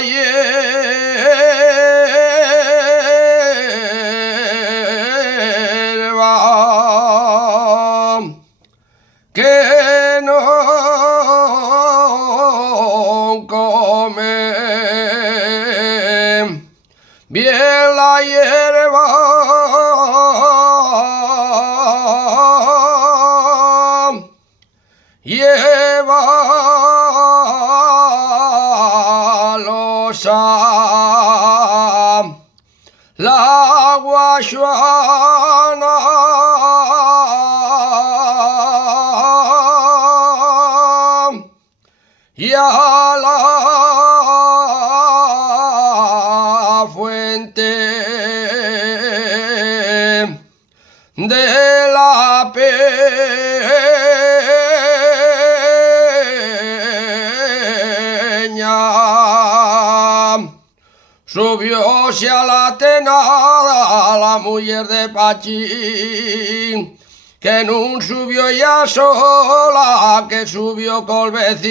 hierba que no come bien la hierba lleva losa la guachuana y a la fuente de la peña subióse a la tenada la mujer de Pachín, que no subió ya sola, que subió col vecín.